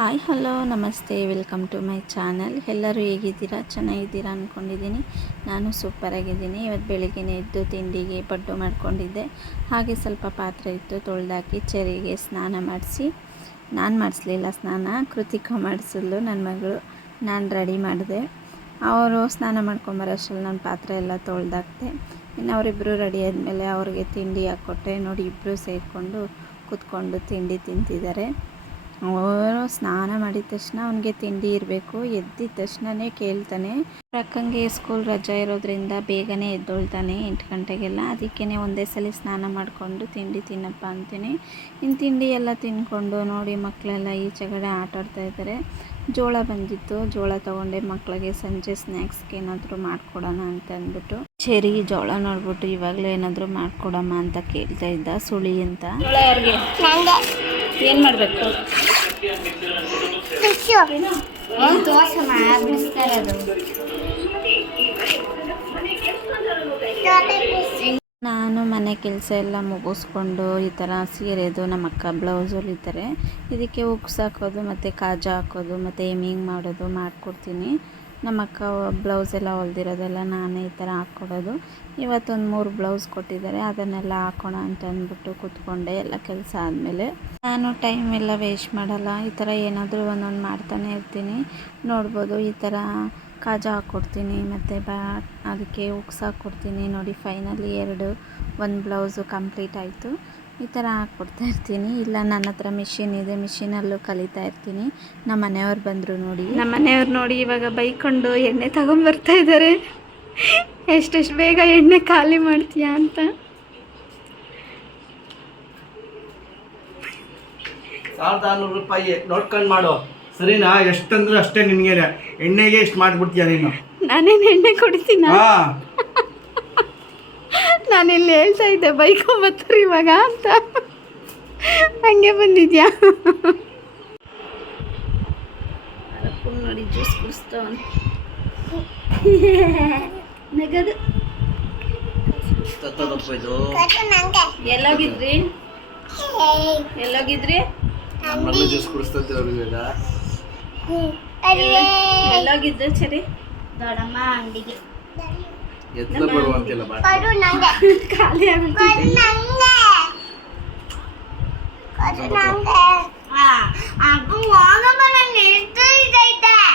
Hi, hello, ನಮಸ್ತೆ, welcome to my channel. ಎಲ್ಲರೂ ಹೇಗಿದ್ದೀರಾ? ಚೆನ್ನಾಗಿದ್ದೀರಾ ಅಂದ್ಕೊಂಡಿದ್ದೀನಿ ನಾನು ಸೂಪರಾಗಿದ್ದೀನಿ ಇವತ್ತು ಬೆಳಿಗ್ಗೆನೇ ಎದ್ದು ತಿಂಡಿಗೆ ಪಡ್ಡು ಮಾಡ್ಕೊಂಡಿದ್ದೆ. ಹಾಗೆ ಸ್ವಲ್ಪ ಪಾತ್ರೆ ಇತ್ತು, ತೊಳೆದಾಕಿ ಚೆರಿಗೆ ಸ್ನಾನ ಮಾಡಿಸಿ. ನಾನು ಮಾಡಿಸ್ಲಿಲ್ಲ ಸ್ನಾನ, ಕೃತಿಕ ಮಾಡಿಸಿದ್ಲು ನನ್ನ ಮಗಳು. ನಾನು ರೆಡಿ ಮಾಡಿದೆ. ಅವರು ಸ್ನಾನ ಮಾಡ್ಕೊಂಬರೋಷ್ಟರಲ್ಲಿ ನಾನು ಪಾತ್ರೆ ಎಲ್ಲ ತೊಳೆದಾಕ್ತೆ ಇನ್ನು ಅವರಿಬ್ಬರು ರೆಡಿ ಆದಮೇಲೆ ಅವ್ರಿಗೆ ತಿಂಡಿ ಹಾಕ್ಕೊಟ್ಟೆ. ನೋಡಿ ಇಬ್ಬರು ಸೇರಿಕೊಂಡು ಕೂತ್ಕೊಂಡು ತಿಂಡಿ ತಿಂತಿದ್ದಾರೆ. ಅವರು ಸ್ನಾನ ಮಾಡಿದ ತಕ್ಷಣ ಅವನಿಗೆ ತಿಂಡಿ ಇರಬೇಕು. ಎದ್ದಿದ ತಕ್ಷಣವೇ ಕೇಳ್ತಾನೆ ಅಕ್ಕಂಗೆ ಸ್ಕೂಲ್ ರಜೆ ಇರೋದ್ರಿಂದ ಬೇಗನೆ ಎದ್ದೊಳ್ತಾನೆ ಎಂಟು ಗಂಟೆಗೆಲ್ಲ. ಅದಕ್ಕೇ ಒಂದೇ ಸಲ ಸ್ನಾನ ಮಾಡಿಕೊಂಡು ತಿಂಡಿ ತಿನ್ನಪ್ಪ ಅಂತೀನಿ. ಇನ್ನು ತಿಂಡಿ ಎಲ್ಲ ತಿನ್ಕೊಂಡು ನೋಡಿ ಮಕ್ಕಳೆಲ್ಲ ಈಚೆಗಡೆ ಆಟ ಆಡ್ತಾ ಇದ್ದಾರೆ ಜೋಳ ಬಂದಿತ್ತು. ಜೋಳ ತೊಗೊಂಡೆ ಮಕ್ಕಳಿಗೆ ಸಂಜೆ ಸ್ನ್ಯಾಕ್ಸ್ಗೆ ಏನಾದರೂ ಮಾಡಿಕೊಡೋಣ ಅಂತ ಅಂದ್ಬಿಟ್ಟು. ಸರಿ ಜೋಳ ನೋಡ್ಬಿಟ್ಟು ಇವಾಗಲೇ ಏನಾದರೂ ಮಾಡಿಕೊಡಮ್ಮ ಅಂತ ಕೇಳ್ತಾ ಇದ್ದ ಸುಳಿ ಅಂತ. ಏನು ಮಾಡಬೇಕು? ನಾನು ಮನೆ ಕೆಲಸ ಎಲ್ಲ ಮುಗಿಸ್ಕೊಂಡು ಈ ಥರ ಸೀರೆದು ನಮ್ಮ ಅಕ್ಕ ಬ್ಲೌಸ್ ಹೊಲಿತಾರೆ ಇದಕ್ಕೆ ಉಕ್ಸ್ ಹಾಕೋದು ಮತ್ತು ಕಾಜ ಹಾಕೋದು ಮತ್ತು ಎಮಿಂಗ್ ಮಾಡೋದು ಮಾಡಿಕೊಡ್ತೀನಿ. ನಮ್ಮ ಅಕ್ಕ ಬ್ಲೌಸ್ ಎಲ್ಲ ಹೊಲ್ದಿರೋದೆಲ್ಲ ನಾನೇ ಈ ಥರ ಹಾಕ್ಕೊಡೋದು. ಇವತ್ತೊಂದು ಮೂರು ಬ್ಲೌಸ್ ಕೊಟ್ಟಿದ್ದಾರೆ, ಅದನ್ನೆಲ್ಲ ಹಾಕೋಣ ಅಂತ ಅಂದ್ಬಿಟ್ಟು ಕೂತ್ಕೊಂಡೆ ಎಲ್ಲ ಕೆಲಸ ಆದಮೇಲೆ. ನಾನು ಟೈಮ್ ಎಲ್ಲ ವೇಸ್ಟ್ ಮಾಡಲ್ಲ, ಈ ಥರ ಏನಾದರೂ ಒಂದೊಂದು ಮಾಡ್ತಾನೆ ಇರ್ತೀನಿ. ನೋಡ್ಬೋದು ಈ ಥರ ಕಾಜ ಹಾಕ್ಕೊಡ್ತೀನಿ, ಮತ್ತು ಬಾ, ಅದಕ್ಕೆ ಉಕ್ಸ್ ಹಾಕ್ಕೊಡ್ತೀನಿ. ನೋಡಿ ಫೈನಲಿ ಎರಡು, ಒಂದು ಬ್ಲೌಸು ಕಂಪ್ಲೀಟ್ ಆಯಿತು. ಈ ಥರ ಹಾಕ್ಕೊಡ್ತಾ ಇರ್ತೀನಿ. ಇಲ್ಲ ನನ್ನ ಹತ್ರ ಮಿಷಿನ್ ಇದೆ ಮಿಷಿನಲ್ಲೂ ಕಲಿತಾ ಇರ್ತೀನಿ. ನಮ್ಮ ಮನೆಯವ್ರು ಬಂದರು ನೋಡಿ. ನಮ್ಮ ಮನೆಯವ್ರು ನೋಡಿ ಇವಾಗ ಬೈಕೊಂಡು ಎಣ್ಣೆ ತಗೊಂಬರ್ತಾ ಇದ್ದಾರೆ ಎಷ್ಟೆಷ್ಟು ಬೇಗ ಎಣ್ಣೆ ಖಾಲಿ ಮಾಡ್ತೀಯಾ ಅಂತ. ಸಾವಿರದ ಆರುನೂರು ರೂಪಾಯಿ ನೋಡ್ಕೊಂಡು ಮಾಡು. ಸರಿನಾ? ಎಷ್ಟಂದ್ರೆ ಅಷ್ಟೇ ನಿನಗೆ ಎಣ್ಣೆಗೆ ಎಷ್ಟು ಮಾಡಿಬಿಡ್ತೀಯ ನೀನು? ನಾನೇನು ಎಣ್ಣೆ ಕೊಡ್ತೀನಿ? ಹಾ. ನಾನು ಇಲ್ಲಿ ಹೇಳ್ತಾ ಇದ್ದೆ ಬೈಕು ಬರ್ತಾರೆ ಇವಾಗ ಅಂತ. ಹಂಗೆ ಬಂದಿದ್ಯಾ? ನೋಡಿ ಜ್ಯೂಸ್ ಕುಡಿಸ್ತವನು ನಗದು. ಎಲ್ಲೋಗಿದ್ರಿ? ಎಲ್ಲೋಗಿದ್ರಿ? ಎಲ್ಲೋಗಿದ್ರೆ ಸರಿ? ದೊಡಮ್ಮ ಅಂಗಡಿಗೆ. ಎತ್ಲ ಬರುವಂತಿಲ್ಲ ಖಾಲಿ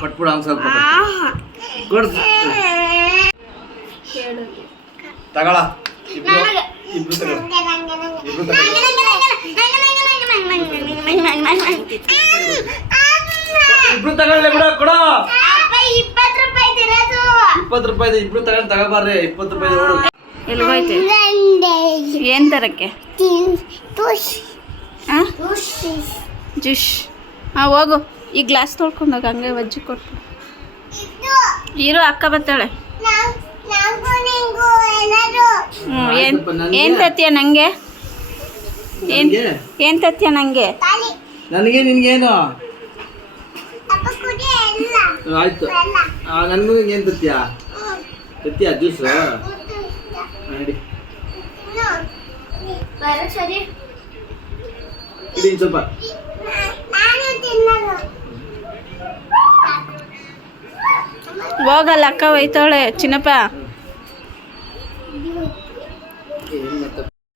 ಕೊಟ್ಬಿಡ ಅವ್ನು ಸ್ವಲ್ಪ ತಗಳ ಇಬ್ರು ತಗಳ ತಗೊಳ್ಳೆ ಬಿಡ ಕೊಡ ಇಪ್ಪತ್ತು ರೂಪಾಯಿ ಇಬ್ರು ತಗೊಂಡು ತಗೋಬಾರ್ರಿ ಇಪ್ಪತ್ತು ರೂಪಾಯಿ ಎಲ್ಗೋಯ್ತೆ. ಏನು ತರಕ್ಕೆ? ಜ್ಯೂಸ್ ಹಾಂ ಹೋಗು. ಈ ಗ್ಲಾಸ್ ತೊಳ್ಕೊಂಡೋಗ ಹಂಗೆ ವಜ್ಜಿ ಕೊಟ್ಟು. ಇರು ಅಕ್ಕ ಬರ್ತಾಳೆ. ಏನ್ ನಂಗೂ ನಂಗೆ ಏನ್ ಹ್ಞೂ ಏನು? ಏನು ತತ್ತೀಯ ನನಗೆ? ಏನು ಏನು ತತ್ತೀಯ ನನಗೆ ನನಗೆ ನಿನ್ಗೇನು? ಆಯ್ತು. ನನ್ನ ಮಗನಿಗೆ ಏನು ತತ್ತೀಯಾ ತತ್ತೀಯಾ ಜ್ಯೂಸ್ ನೋಡಿ. ಸ್ವಲ್ಪ. ಹೋಗಲ್ಲ ಅಕ್ಕ ಒಯ್ತಾಳೆ ಚಿನ್ನಪ್ಪ.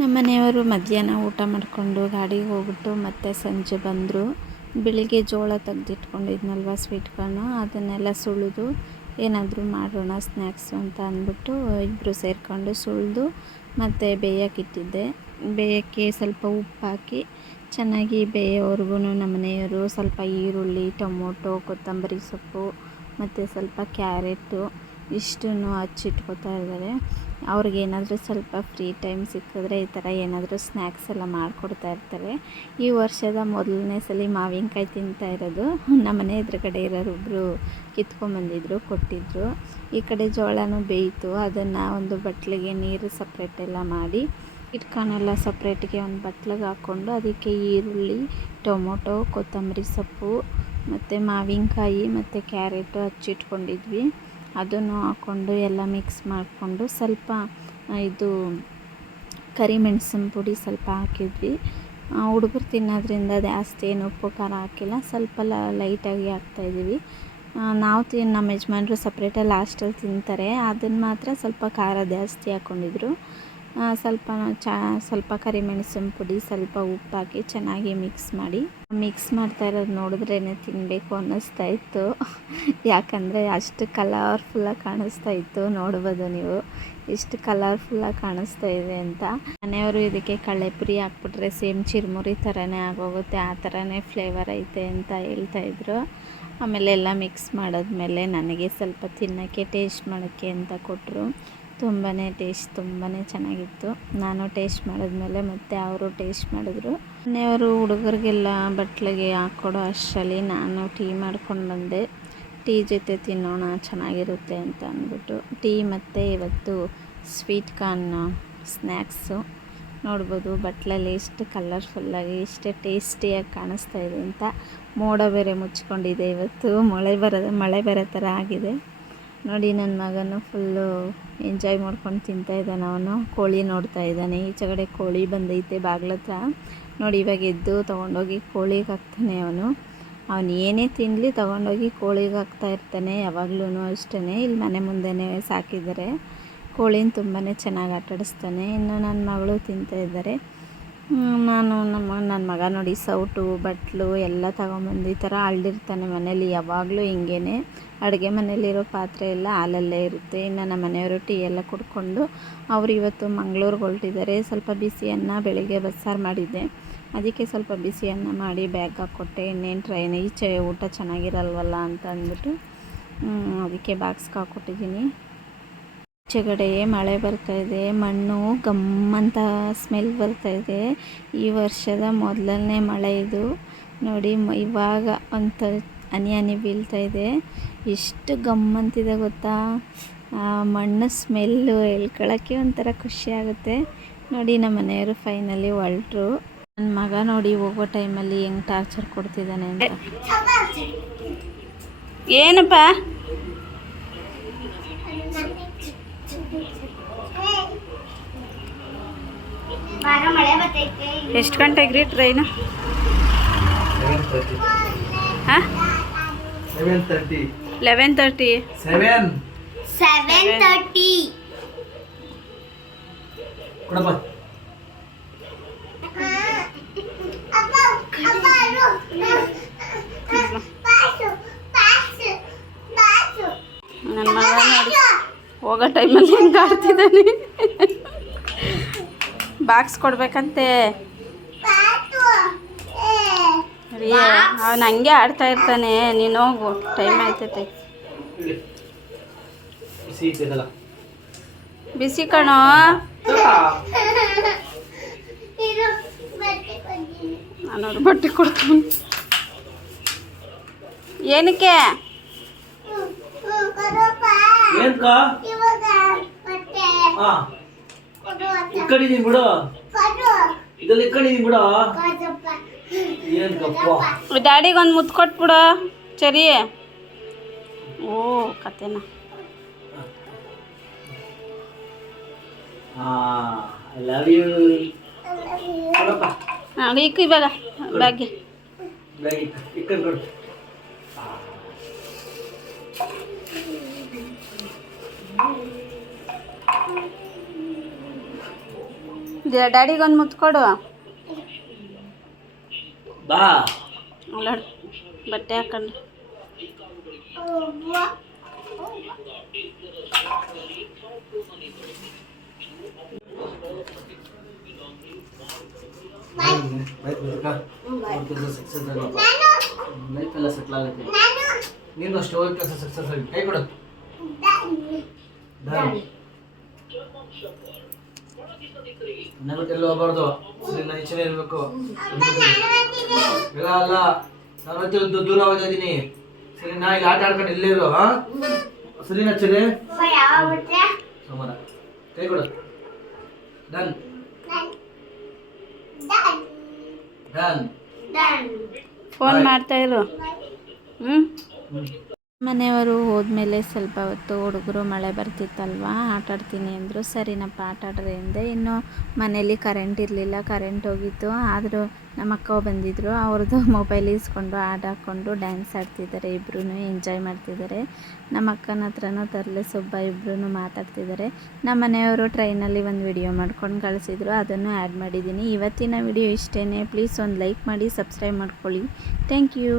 ನಮ್ಮನೆಯವರು ಮಧ್ಯಾಹ್ನ ಊಟ ಮಾಡಿಕೊಂಡು ಗಾಡಿಗೆ ಹೋಗ್ಬಿಟ್ಟು ಮತ್ತೆ ಸಂಜೆ ಬಂದರು. ಬೆಳಿಗ್ಗೆ ಜೋಳ ತೆಗ್ದಿಟ್ಕೊಂಡಿದ್ನಲ್ವ ಕಾರ್ನು ಅದನ್ನೆಲ್ಲ ಸುಳಿದು ಏನಾದರೂ ಮಾಡೋಣ ಸ್ನ್ಯಾಕ್ಸು ಅಂತ ಅಂದ್ಬಿಟ್ಟು ಇಬ್ಬರು ಸೇರಿಕೊಂಡು ಸುಳಿದು ಮತ್ತು ಬೇಯೋಕ್ಕಿಟ್ಟಿದ್ದೆ ಬೇಯಕ್ಕೆ ಸ್ವಲ್ಪ ಉಪ್ಪು ಹಾಕಿ ಚೆನ್ನಾಗಿ ಬೇಯೋವರೆಗೂ ಮನೆಯವರು ಸ್ವಲ್ಪ ಈರುಳ್ಳಿ, ಟೊಮೊಟೊ, ಕೊತ್ತಂಬರಿ ಸೊಪ್ಪು ಮತ್ತು ಸ್ವಲ್ಪ ಕ್ಯಾರೆಟು ಇಷ್ಟನ್ನು ಹಚ್ಚಿಟ್ಕೋತಾ ಇದ್ದಾರೆ. ಅವ್ರಿಗೆ ಏನಾದರೂ ಸ್ವಲ್ಪ ಫ್ರೀ ಟೈಮ್ ಸಿಕ್ಕಿದ್ರೆ ಈ ಥರ ಏನಾದರೂ ಸ್ನ್ಯಾಕ್ಸ್ ಎಲ್ಲ ಮಾಡಿಕೊಡ್ತಾ ಇರ್ತಾರೆ. ಈ ವರ್ಷದ ಮೊದಲನೇ ಸಲ ಮಾವಿನಕಾಯಿ ತಿಂತಾ ಇರೋದು. ನಮ್ಮ ಮನೆ ಎದುರುಗಡೆ ಇರೋರೊಬ್ಬರು ಕಿತ್ಕೊಂಬಂದಿದ್ರು ಕೊಟ್ಟಿದ್ದರು ಈ ಕಡೆ ಜೋಳನೂ ಬೇಯಿತು. ಅದನ್ನು ಒಂದು ಬಟ್ಲಿಗೆ ನೀರು ಸಪ್ರೇಟ್ ಎಲ್ಲ ಮಾಡಿ, ಇಟ್ಕೊನೆಲ್ಲ ಸಪ್ರೇಟ್ಗೆ ಒಂದು ಬಟ್ಲಿಗೆ ಹಾಕ್ಕೊಂಡು ಅದಕ್ಕೆ ಈರುಳ್ಳಿ, ಟೊಮೊಟೊ, ಕೊತ್ತಂಬರಿ ಸೊಪ್ಪು, ಮತ್ತು ಮಾವಿನಕಾಯಿ, ಮತ್ತು ಕ್ಯಾರೆಟು ಹಚ್ಚಿಟ್ಕೊಂಡಿದ್ವಿ. ಅದನ್ನು ಹಾಕ್ಕೊಂಡು ಎಲ್ಲ ಮಿಕ್ಸ್ ಮಾಡಿಕೊಂಡು ಸ್ವಲ್ಪ ಇದು ಕರಿಮೆಣಸಿನ ಪುಡಿ ಸ್ವಲ್ಪ ಹಾಕಿದ್ವಿ. ಹುಡುಗರು ತಿನ್ನೋದ್ರಿಂದ ಜಾಸ್ತಿ ಏನು ಉಪ್ಪು ಖಾರ ಹಾಕಿಲ್ಲ, ಸ್ವಲ್ಪ ಲೈಟಾಗಿ ಹಾಕ್ತಾಯಿದ್ದೀವಿ ನಾವು ತಿನ್ ನಮ್ಮ ಯಜಮಾನ್ರು ಸಪ್ರೇಟಾಗಿ ಲಾಸ್ಟಲ್ಲಿ ತಿಂತಾರೆ, ಅದನ್ನು ಮಾತ್ರ ಸ್ವಲ್ಪ ಖಾರ ಜಾಸ್ತಿ ಹಾಕ್ಕೊಂಡಿದ್ರು ಸ್ವಲ್ಪ ಚಾ, ಸ್ವಲ್ಪ ಕರಿಮೆಣಸಿನ ಪುಡಿ, ಸ್ವಲ್ಪ ಉಪ್ಪು ಹಾಕಿ ಚೆನ್ನಾಗಿ ಮಿಕ್ಸ್ ಮಾಡಿ. ಮಿಕ್ಸ್ ಮಾಡ್ತಾ ಇರೋದು ನೋಡಿದ್ರೇ ತಿನ್ನಬೇಕು ಅನ್ನಿಸ್ತಾ ಇತ್ತು. ಯಾಕಂದರೆ ಅಷ್ಟು ಕಲರ್ಫುಲ್ಲಾಗಿ ಕಾಣಿಸ್ತಾ ಇತ್ತು. ನೋಡ್ಬೋದು ನೀವು ಎಷ್ಟು ಕಲರ್ಫುಲ್ಲಾಗಿ ಕಾಣಿಸ್ತಾ ಇದೆ ಅಂತ. ಮನೆಯವರು ಇದಕ್ಕೆ ಕಳೆಪುರಿ ಹಾಕ್ಬಿಟ್ರೆ ಸೇಮ್ ಚಿರುಮುರಿ ಥರನೇ ಆಗೋಗುತ್ತೆ, ಆ ಥರನೇ ಫ್ಲೇವರ್ ಐತೆ ಅಂತ ಹೇಳ್ತಾ ಇದ್ರು. ಆಮೇಲೆ ಎಲ್ಲ ಮಿಕ್ಸ್ ಮಾಡಿದ್ಮೇಲೆ ನನಗೆ ಸ್ವಲ್ಪ ತಿನ್ನೋಕ್ಕೆ ಟೇಸ್ಟ್ ಮಾಡೋಕ್ಕೆ ಅಂತ ಕೊಟ್ಟರು ತುಂಬಾ ಟೇಸ್ಟ್ ತುಂಬಾ ಚೆನ್ನಾಗಿತ್ತು. ನಾನು ಟೇಸ್ಟ್ ಮಾಡಿದ್ಮೇಲೆ ಮತ್ತೆ ಅವರು ಟೇಸ್ಟ್ ಮಾಡಿದ್ರು. ಮನೆಯವರು ಹುಡುಗರಿಗೆಲ್ಲ ಬಟ್ಲಿಗೆ ಹಾಕ್ಕೊಡೋ ಅಷ್ಟರಲ್ಲಿ ನಾನು ಟೀ ಮಾಡ್ಕೊಂಡು ಬಂದೆ. ಟೀ ಜೊತೆ ತಿನ್ನೋಣ, ಚೆನ್ನಾಗಿರುತ್ತೆ ಅಂತ ಅಂದ್ಬಿಟ್ಟು. ಟೀ ಮತ್ತು ಇವತ್ತು ಸ್ವೀಟ್ ಕಾರ್ನ್ ಸ್ನ್ಯಾಕ್ಸು ನೋಡ್ಬೋದು ಬಟ್ಲಲ್ಲಿ ಎಷ್ಟು ಕಲರ್ಫುಲ್ಲಾಗಿ ಇಷ್ಟೇ ಟೇಸ್ಟಿಯಾಗಿ ಕಾಣಿಸ್ತಾ ಇದೆ ಅಂತ ಮೋಡ ಬೇರೆ ಮುಚ್ಕೊಂಡಿದೆ ಇವತ್ತು. ಮಳೆ ಬರೋದು, ಮಳೆ ಬರೋ ಥರ ಆಗಿದೆ. ನೋಡಿ ನನ್ನ ಮಗನು ಫುಲ್ಲು ಎಂಜಾಯ್ ಮಾಡ್ಕೊಂಡು ತಿಂತಾ ಇದ್ದಾನೆ ಅವನು. ಕೋಳಿ ನೋಡ್ತಾ ಇದ್ದಾನೆ. ಈಚೆಗಡೆ ಕೋಳಿ ಬಂದೈತೆ ಬಾಗ್ಲತ್ರ ನೋಡಿ, ಇವಾಗ ಎದ್ದು ತೊಗೊಂಡೋಗಿ ಕೋಳಿಗೆ ಹಾಕ್ತಾನೆ ಅವನು. ಅವನು ಏನೇ ತಿನ್ನಲಿ ತೊಗೊಂಡೋಗಿ ಕೋಳಿಗೆ ಹಾಕ್ತಾ ಇರ್ತಾನೆ ಯಾವಾಗ್ಲೂ ಅಷ್ಟೇ ಇಲ್ಲಿ ಮನೆ ಮುಂದೆನೇ ಸಾಕಿದ್ದಾರೆ. ಕೋಳಿನ ತುಂಬಾ ಚೆನ್ನಾಗಿ ಆಟಾಡಿಸ್ತಾನೆ. ಇನ್ನು ನನ್ನ ಮಗಳು ತಿಂತಾ ಇದ್ದಾರೆ. ನಾನು ನಮ್ಮ ನನ್ನ ಮಗ ನೋಡಿ ಸೌಟು, ಬಟ್ಲು ಎಲ್ಲ ತಗೊಂಬಂದು ಈ ಥರ ಅಳ್ದಿರ್ತಾನೆ ಮನೇಲಿ, ಯಾವಾಗಲೂ ಹಿಂಗೇನೆ. ಅಡುಗೆ ಮನೇಲಿರೋ ಪಾತ್ರೆ ಎಲ್ಲ ಹಾಲಲ್ಲೇ ಇರುತ್ತೆ. ಇನ್ನು ನಮ್ಮ ಮನೆಯವರು ಟೀ ಎಲ್ಲ ಕುಡ್ಕೊಂಡು ಅವ್ರು ಇವತ್ತು ಮಂಗ್ಳೂರಿಗೆ ಹೊರಟಿದ್ದಾರೆ ಸ್ವಲ್ಪ ಬಿಸಿ ಅನ್ನ ಬೆಳಿಗ್ಗೆ ಬಸ್ಸಾರು ಮಾಡಿದ್ದೆ. ಅದಕ್ಕೆ ಸ್ವಲ್ಪ ಬಿಸಿ ಅನ್ನ ಮಾಡಿ ಬ್ಯಾಗ್ ಹಾಕ್ಕೊಟ್ಟೆ. ಇನ್ನೇನು ಟ್ರೈನ್ ಈಚೆ ಊಟ ಚೆನ್ನಾಗಿರಲ್ವಲ್ಲ ಅಂತ ಅಂದ್ಬಿಟ್ಟು ಅದಕ್ಕೆ ಬಾಕ್ಸ್ಗೆ ಹಾಕ್ಕೊಟ್ಟಿದ್ದೀನಿ. ಈಚೆಗಡೆ ಮಳೆ ಬರ್ತಾ ಇದೆ ಮಣ್ಣು ಗಮ್ಮಂತ ಸ್ಮೆಲ್ ಬರ್ತಾ ಇದೆ. ಈ ವರ್ಷದ ಮೊದಲನೇ ಮಳೆ ಇದು. ನೋಡಿ ಇವಾಗ ಅಂತ ಹನಿ ಹನಿ ಬೀಳ್ತಾ ಇದೆ. ಎಷ್ಟು ಗಮ್ಮಂತಿದೆ ಗೊತ್ತಾ? ಆ ಮಣ್ಣು ಸ್ಮೆಲ್ಲು ಹೇಳ್ಕೊಳಕ್ಕೆ ಒಂಥರ ಖುಷಿ ಆಗುತ್ತೆ. ನೋಡಿ ನಮ್ಮ ಮನೆಯವರು ಫೈನಲಿ ಹೊರಟ್ರು. ನನ್ನ ಮಗ ನೋಡಿ ಹೋಗೋ ಟೈಮಲ್ಲಿ ಹೆಂಗೆ ಟಾರ್ಚರ್ ಕೊಡ್ತಿದ್ದಾನೆ ಅಂತ. ಏನಪ್ಪ ಬಾರ ಮಳೆ ಬರ್ತೈತೆ ಎಷ್ಟು ಗಂಟೆಗೆ ರೀ ಟ್ರೈನು ಹಾಂ? ಲೆವೆನ್ ತರ್ಟಿ ಸೆವೆನ್ ತರ್ಟಿ ನನ್ನ ಮಗ ನೋಡಿ ಹೋಗೋ ಟೈಮಲ್ಲಿ ಹೆಂಗೆ ಆಡ್ತಿದ್ದಾನೆ? ಬಾಕ್ಸ್ ಕೊಡ್ಬೇಕಂತೆ. ರೀ ಅವನು ಹಂಗೆ ಆಡ್ತಾ ಇರ್ತಾನೆ ನೀನು ಹೋಗು ಟೈಮ್ ಆಯ್ತೈತೆ. ಬಿಸಿ ಕಣೋ. ನಾನು ಬಟ್ಟೆ ಕೊಡ್ತೀನಿ. ಏನಕ್ಕೆ? ಏನ್ಕ ಹಾ. ಇಕ್ಕಡಿದೀನಿ ಬಿಡು. ಇದೆಲ್ಲ ಇಕ್ಕಡಿದೀನಿ ಬಿಡು. ಏನ್ಕಪ್ಪ ಡ್ಯಾಡಿಗೆ ಒಂದು ಮುತ್ತು ಕೊಟ್ಬಿಡು ಸರಿ ಓ ಕತೆನ. ಹಾ ಐ ಲವ್ ಯು ಕೊಡಪ್ಪ. ಹಾಂ ಇಕ್ಕು ಇವಾಗ ಬ್ಯಾಗ್ಗೆ. ಬ್ಯಾಗ್ ಇಕ್ಕ ಇಕ್ಕಂಡ್ ಕೊಡು ಡ್ಯಾಡಿಗೆ ಒಂದು ಮುತ್ತು ಕೊಡು ಬಾ ಅಲ್ಲ ಬಟ್ಟೆ ಹಾಕೊಂಡು ಲೈಫ್ ಎಲ್ಲ ಸೆಟ್ಲ್ ಆಗುತ್ತೆ ನೀನು ಅಷ್ಟು ಹೋಗಿ ಕೆಲಸ ಸಕ್ಸಸ್ ಆಗಿ ಕೈ ಕೊಡು ನಮಗೆ ಹೋಗ್ಬಾರ್ದು ನಿನ್ನ ಈಚೆನೇ ಇರಬೇಕು. ಇಲ್ಲ ಅಲ್ಲ. ನಾನು ಹೊತ್ತಿದ್ದು ದೂರ ಹೋಗ್ತಾ ಇದ್ದೀನಿ. ಸರಿ ನಾ ಇಲ್ಲಿ ಆಟ ಆಡ್ಕೊಂಡು ಇಲ್ಲೇ ಇರು ಹಾ? ಸರಿ ಚರಿ ಸೋಮವಾರ. ಕೈ ಕೊಡು. ಡನ್. ಡನ್. ಫೋನ್ ಮಾಡ್ತಾ ಇರು. ಹ್ಞೂ ಮನೆಯವರು ಹೋದ್ಮೇಲೆ ಸ್ವಲ್ಪ ಹೊತ್ತು ಹುಡುಗರು ಮಳೆ ಬರ್ತಿತ್ತಲ್ವ? ಆಟಾಡ್ತೀನಿ ಅಂದರು, ಸರಿನಪ್ಪ ಆಟ ಆಡ್ರಿ ಅಂದೆ. ಇನ್ನು ಮನೇಲಿ ಕರೆಂಟ್ ಇರಲಿಲ್ಲ ಕರೆಂಟ್ ಹೋಗಿತ್ತು. ಆದರೂ ನಮ್ಮ ಅಕ್ಕ ಬಂದಿದ್ದರು ಅವ್ರದ್ದು ಮೊಬೈಲ್ ಇಸ್ಕೊಂಡು ಆಟ ಹಾಕ್ಕೊಂಡು ಡ್ಯಾನ್ಸ್ ಆಡ್ತಿದ್ದಾರೆ ಇಬ್ಬರೂ ಎಂಜಾಯ್ ಮಾಡ್ತಿದ್ದಾರೆ. ನಮ್ಮ ಅಕ್ಕನ ಹತ್ರನೂ ತರಲೆ ಸೊಬ್ಬ ಇಬ್ಬರೂ ಮಾತಾಡ್ತಿದ್ದಾರೆ. ನಮ್ಮ ಮನೆಯವರು ಟ್ರೈನಲ್ಲಿ ಒಂದು ವಿಡಿಯೋ ಮಾಡ್ಕೊಂಡು ಕಳಿಸಿದ್ರು. ಅದನ್ನು ಆ್ಯಡ್ ಮಾಡಿದ್ದೀನಿ. ಇವತ್ತಿನ ವಿಡಿಯೋ ಇಷ್ಟೇ ಪ್ಲೀಸ್ ಒಂದು ಲೈಕ್ ಮಾಡಿ ಸಬ್ಸ್ಕ್ರೈಬ್ ಮಾಡ್ಕೊಳ್ಳಿ. Thank you